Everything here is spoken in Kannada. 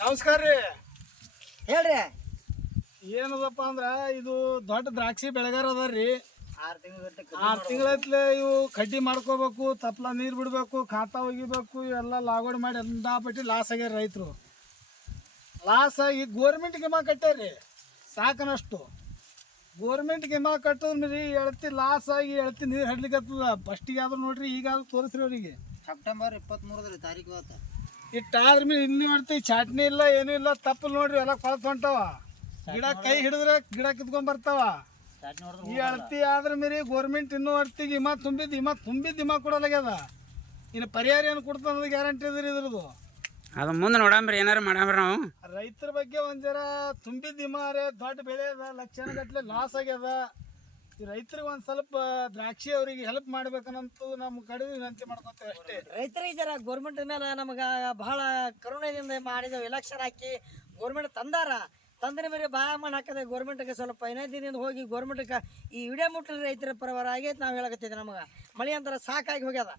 ನಮಸ್ಕಾರ ರೀ. ಹೇಳ್ರಿ. ಏನದಪ್ಪ ಅಂದ್ರ ಇದು ದೊಡ್ಡ ದ್ರಾಕ್ಷಿ ಬೆಳೆಗಾರ ಅದಾರ್ರಿ. 6 ತಿಂಗಳೈತ್ಲೆ ಇವು ಕಡ್ಡಿ ಮಾಡ್ಕೋಬೇಕು, ತಪ್ಲ ನೀರು ಬಿಡಬೇಕು, ಖಾತಾ ಒಗಿಬೇಕು, ಎಲ್ಲ ಲಾಗೋಡ್ ಮಾಡಿ ಅಂದಾಪಟ್ಟಿ ಲಾಸ್ ಆಗ್ಯಾರ ರೈತರು. ಲಾಸ್ ಆಗಿ ಗೋರ್ಮೆಂಟ್ ಗಿಮಾ ಕಟ್ಟಾರ್ರಿ ಸಾಕನಷ್ಟು. ಗೋರ್ಮೆಂಟ್ ಗಿಮಾ ಕಟ್ಟೋದ್ರಿ ಎಳ್ತಿ ಲಾಸ್ ಆಗಿ ಎಳ್ತಿ ನೀರು ಹಡ್ಲಿಕ್ಕೆ ಫಸ್ಟಿಗೆ ಆದ್ರೂ ನೋಡ್ರಿ, ಈಗಾದ್ರೂ ತೋರಿಸ್ರಿ ಅವರಿಗೆ. ಸೆಪ್ಟೆಂಬರ್ 23 ತಾರೀಕು ಇವತ್ತು ಇಟ್ಟಾದ್ರ ಮೇಲೆ ಇನ್ನೂ ಮಾಡ್ತೀವಿ, ಚಾಟ್ನಿ ಇಲ್ಲ ಏನೂ ಇಲ್ಲ. ತಪ್ಪಲ್ ನೋಡ್ರಿ ಎಲ್ಲ ಕೊಳತ್ ಹೊಂಟಾವ. ಗಿಡ ಕೈ ಹಿಡಿದ್ರೆ ಗಿಡ ಕಿತ್ಕೊಂಡ್ ಬರ್ತಾವ. ಈ ಅಳತಿ ಆದ್ರ ಮೇಲೆ ಗೋರ್ಮೆಂಟ್ ಇನ್ನೂ ಅಳ್ತಿಗೆ ಹಿಮ ತುಂಬಿದ್ದು ಹಿಮ ಕೊಡಲಾಗ್ಯದ. ಇನ್ನು ಪರಿಹಾರ ಏನು ಕೊಡ್ತದ ಅನ್ನೋದು ಗ್ಯಾರಂಟಿ ಇದ್ರಿ ಇದ್ರದ್ದು. ಅದು ಮುಂದೆ ನೋಡಂಬ್ರಿ, ಏನಾರು ಮಾಡಂಬ್ರಿ ನಾವು. ರೈತರ ಬಗ್ಗೆ ಒಂದ್ ಜರ ತುಂಬಿದ್ದು ಹಿಮ ರೇ, ದೊಡ್ಡ ಬೆಳೆ ಅದ, ಲಕ್ಷಣಗಟ್ಲೆ ಲಾಸ್ ಆಗ್ಯದ. ಈ ರೈತರಿಗೆ ಒಂದ್ ಸ್ವಲ್ಪ ದ್ರಾಕ್ಷಿ ಅವರಿಗೆ ಹೆಲ್ಪ್ ಮಾಡ್ಬೇಕನ್ನಂತೂ ನಮ್ಮ ಕಡೆ ವಿನಂತಿ ಮಾಡ್ಕೊತೇವೆ ಅಷ್ಟೇ. ರೈತರಿಗೆ ಜರ ಗೋರ್ಮೆಂಟ್ ಮೇಲೆ ನಮಗೆ ಬಹಳ ಕರುಣೆಯಿಂದ ಮಾಡಿದ ಎಲೆಕ್ಷನ್ ಹಾಕಿ ಗೋರ್ಮೆಂಟ್ ತಂದ್ರ ಮೇಲೆ ಬಾಯ ಮಾಡಿ ಹಾಕದೆ. ಗೋರ್ಮೆಂಟ್ಗೆ ಸ್ವಲ್ಪ ದಿನದಿಂದ ಹೋಗಿ ಗೋರ್ಮೆಂಟ್ಗೆ ಈ ವಿಡಿಯೋ ಮುಟ್ಟಲಿ ರೈತರ ಪರವಾರ ಆಗೈತೆ ನಾವು ಹೇಳಕತ್ತಿದ್ದೆ. ನಮಗೆ ಮಳೆ ಅಂತಾರೆ ಸಾಕಾಗಿ ಹೋಗ್ಯದ.